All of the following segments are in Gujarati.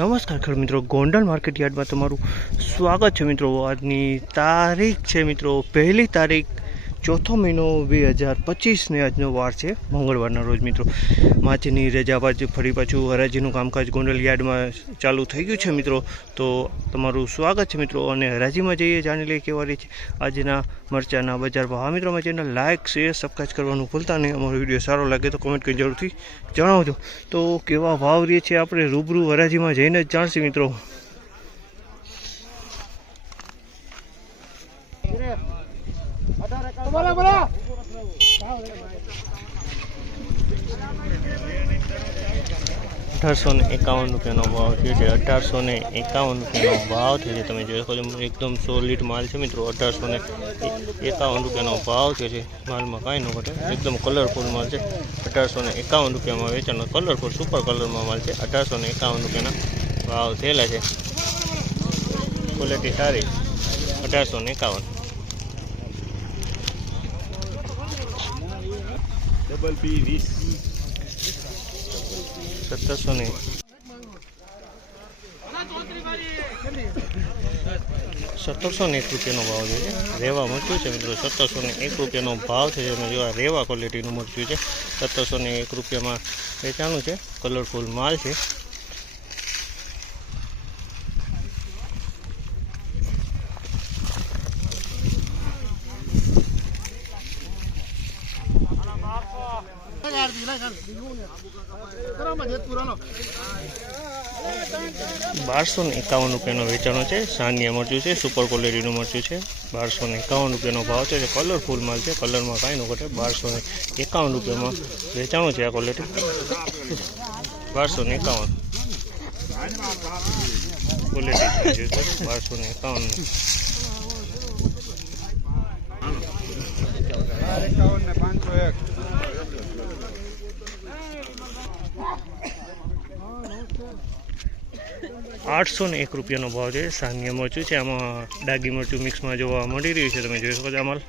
નમસ્કાર ખેડૂત મિત્રો, ગોંડલ માર્કેટ યાર્ડમાં તમારું સ્વાગત છે મિત્રો। આજની તારીખ છે મિત્રો 1 તારીખ ચોથો મહિનો 2025 ને આજનો વાર છે મંગળવારના રોજ મિત્રો। માછની રજા બાદ ફરી પાછું હરાજીનું કામકાજ ગોંડલ યાર્ડમાં ચાલુ થઈ ગયું છે મિત્રો। તો તમારું સ્વાગત છે મિત્રો અને હરાજીમાં જઈએ જાણી લઈએ કેવા રહી છે આજના મરચાના બજાર ભાવ। હા મિત્રો, અમારી ચેનલ લાઇક શેર સબસ્ક્રાઈબ કરવાનું ભૂલતા નહીં। અમારો વિડીયો સારો લાગે તો કોમેન્ટ કરી જરૂરથી જણાવજો। તો કેવા ભાવ રહે છે આપણે રૂબરૂ હરાજીમાં જઈને જ જાણશું મિત્રો। ₹1851 ભાવ છે। 1851 ભાવ છે। તમે જોઈ શકો છો એકદમ સોલિડ માલ છે મિત્રો। 1851 ભાવ છે। માલમાં કાંઈ ન ઘટે, એકદમ કલરફુલ માલ છે। 1851 વેચાણો કલરફુલ સુપર કલરમાં માલ છે। 1851 ભાવ થયેલા છે। ક્વોલિટી સારી। 1851 ડબલ પી 20 ₹1701 ભાવ છે। રેવા મરચું છે મિત્રો। ₹1701 ભાવ છે। તમે જો આ રેવા ક્વોલિટીનું મરચું છે। ₹1701 વેચાણું છે। કલરફુલ માલ છે। ₹1251 વેચાણો છે। સાનિયા મરચું છે, સુપર ક્વોલિટીનું મરચું છે। ₹1251 ભાવ છે। કલરફુલ માલ છે, કલરમાં કાંઈ ન ઘટે। ₹1251 વેચાણું છે આ ક્વોલિટી। 1251 ક્વોલિટી છે। 1251 ₹801 ભાવ છે। સાનિયા મરચું છે, આમાં ડાગી મરચું મિક્સમાં જોવા મળી રહ્યું છે। તમે જોઈ શકો છો આ માલ।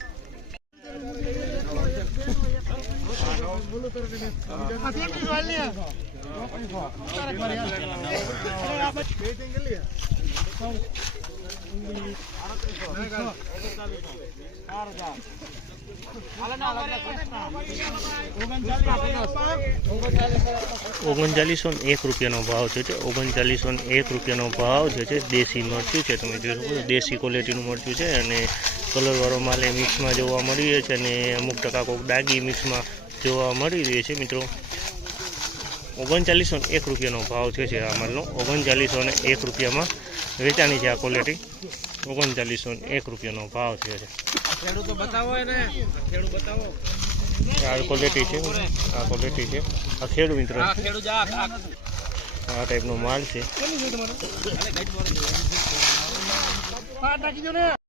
₹3901 ભાવ છે। ₹3901 ભાવ છે। દેશી મરચું છે, તમે જોઈ શકો છો દેશી ક્વોલિટીનું મરચું છે અને કલરવાળો માલ એ મિક્સમાં જોવા મળી રહ્યો છે અને અમુક ટકા કોઈક ડાગી મિક્સમાં જોવા મળી રહ્યો છે મિત્રો। ₹3901 ભાવ છે આ માલનો। ₹3901 વેચાણી છે આ ક્વોલિટી। ₹3901 ભાવ છે। આ ક્વોલિટી છે, આ ક્વોલિટી છે, આ ખેડૂ મિત્રો આ ટાઈપનો માલ છે।